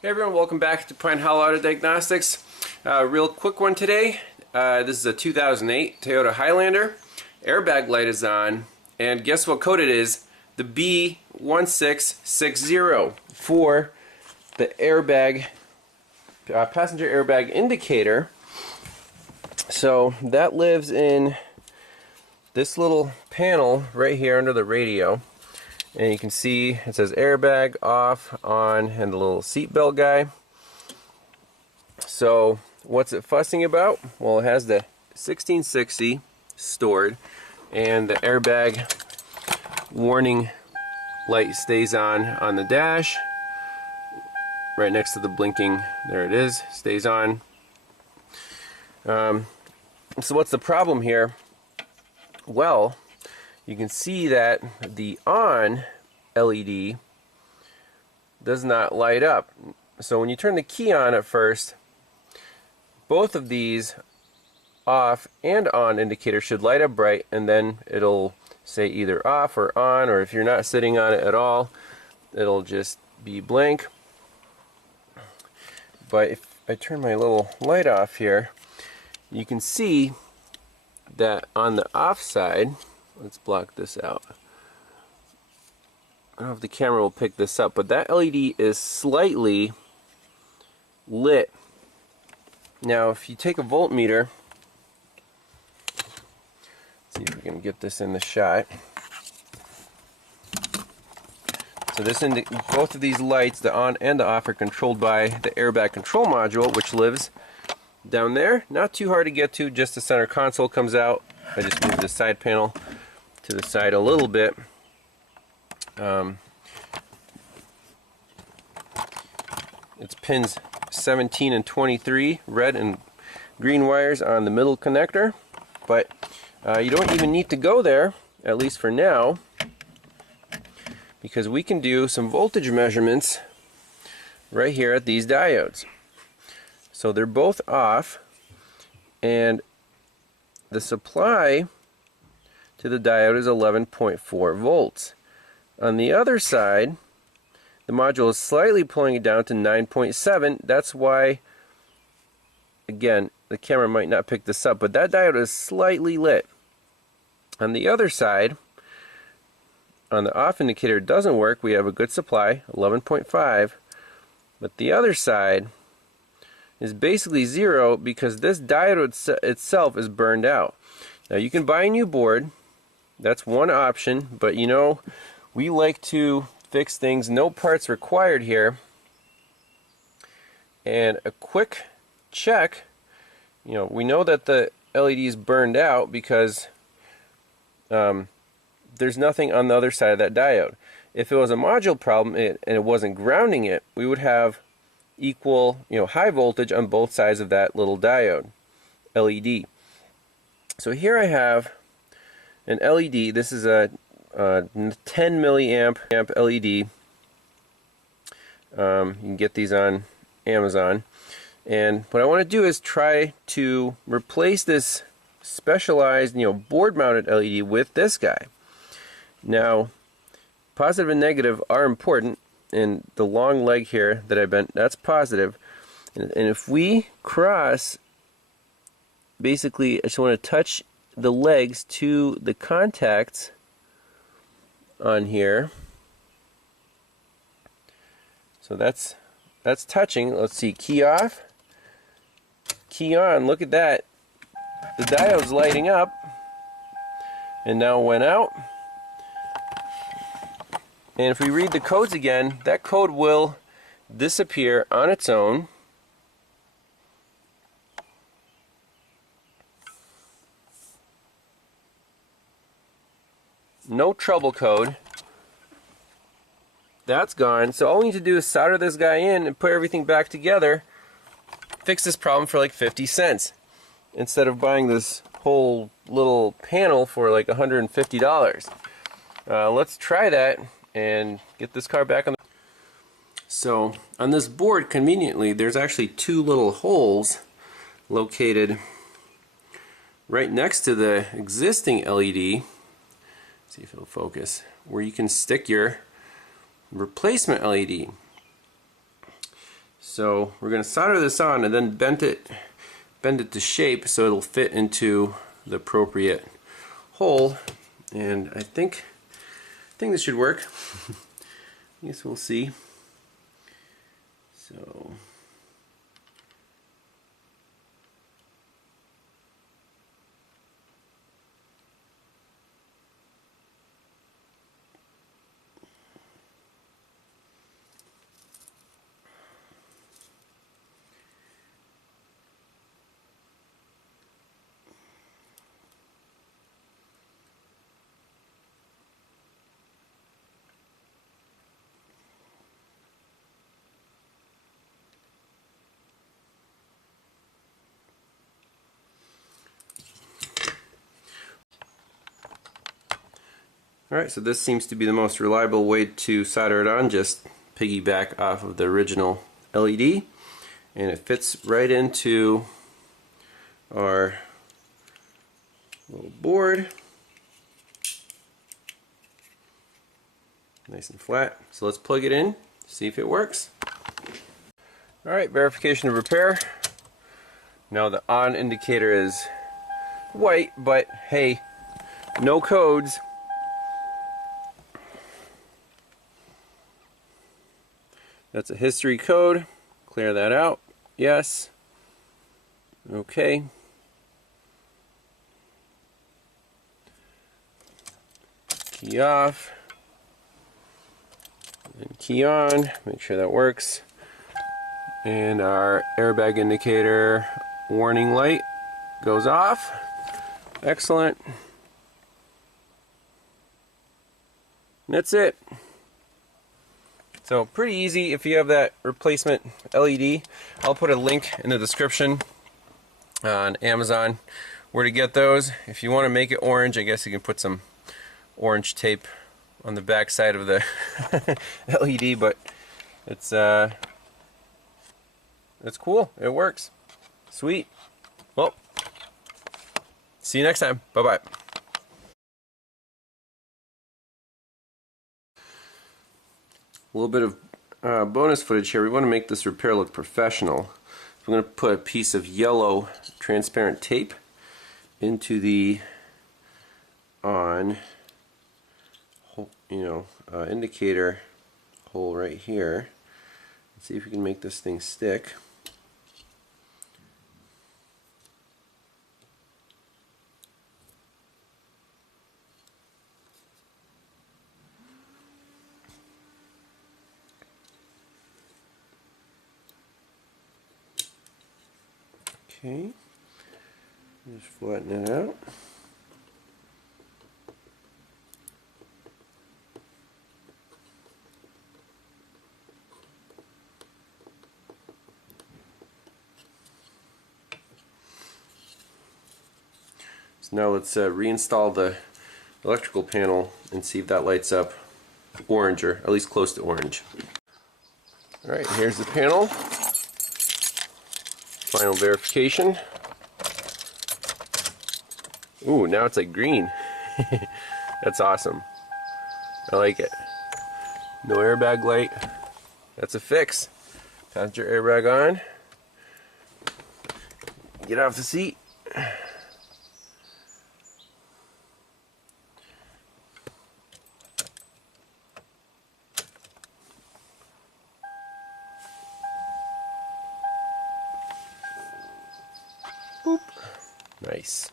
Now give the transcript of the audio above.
Hey everyone, welcome back to Pine Hollow Auto Diagnostics. Real quick one today. This is a 2008 Toyota Highlander. Airbag light is on, and guess what code it is? The B1660 for the airbag, passenger airbag indicator. So that lives in this little panel right here under the radio. And you can see it says airbag off, on, and the little seatbelt guy. So what's it fussing about? Well, it has the 1660 stored, and the airbag warning light stays on the dash, right next to the blinking. There it is, stays on. So what's the problem here? Well, you can see that the on LED does not light up. So when you turn the key on at first, both of these off and on indicators should light up bright, and then it'll say either off or on, or if you're not sitting on it at all, it'll just be blank. But if I turn my little light off here, you can see that on the off side, let's block this out. I don't know if the camera will pick this up, but that LED is slightly lit. Now, if you take a voltmeter, let's see if we can get this in the shot. So both of these lights, the on and the off, are controlled by the airbag control module, which lives down there. Not too hard to get to, just the center console comes out. I just moved the side panel to the side a little bit. It's pins 17 and 23, red and green wires on the middle connector, but you don't even need to go there, at least for now, because we can do some voltage measurements right here at these diodes. So they're both off, and the supply to the diode is 11.4 volts. On the other side, the module is slightly pulling it down to 9.7. That's why, again, the camera might not pick this up, but that diode is slightly lit. On the other side, on the off indicator, it doesn't work. We have a good supply, 11.5, but the other side is basically zero because this diode itself is burned out. Now you can buy a new board. That's one option, but you know, we like to fix things, no parts required here. And a quick check, you know, we know that the LED is burned out because there's nothing on the other side of that diode. If it was a module problem and it wasn't grounding it, we would have equal, you know, high voltage on both sides of that little diode LED. So here I have an LED. This is a 10 milliamp LED. You can get these on Amazon. And what I want to do is try to replace this specialized, you know, board-mounted LED with this guy. Now, positive and negative are important, and the long leg here that I bent, that's positive. And if we cross, basically, I just want to touch the legs to the contacts on here. So that's touching. Let's see, key off, key on. Look at that. The diode's lighting up, and now went out. And if we read the codes again, that code will disappear on its own. No trouble code. That's gone. So all we need to do is solder this guy in and put everything back together. Fix this problem for like 50 cents. Instead of buying this whole little panel for like $150. Let's try that and get this car back on the... So on this board, conveniently, there's actually two little holes located right next to the existing LED. See if it'll focus, where you can stick your replacement LED. So we're going to solder this on and then bend it to shape so it'll fit into the appropriate hole. And I think this should work. I guess we'll see. So alright, so this seems to be the most reliable way to solder it on. Just piggyback off of the original LED, and it fits right into our little board. Nice and flat. So let's plug it in, see if it works. Alright, verification of repair. Now the on indicator is white, but hey, no codes. That's a history code. Clear that out. Yes. Okay. Key off. And key on. Make sure that works. And our airbag indicator warning light goes off. Excellent. And that's it. So pretty easy if you have that replacement LED. I'll put a link in the description on Amazon where to get those. If you want to make it orange, I guess you can put some orange tape on the back side of the LED, but it's cool. It works. Sweet. Well, see you next time. Bye-bye. A little bit of bonus footage here. We want to make this repair look professional. I'm going to put a piece of yellow transparent tape into the indicator hole right here. Let's see if we can make this thing stick. Okay, just flatten it out. So now let's reinstall the electrical panel and see if that lights up orange, or at least close to orange. Alright, here's the panel. Final verification. Ooh, now it's like green. That's awesome. I like it. No airbag light. That's a fix. Passenger airbag on. Get off the seat. Boop. Nice.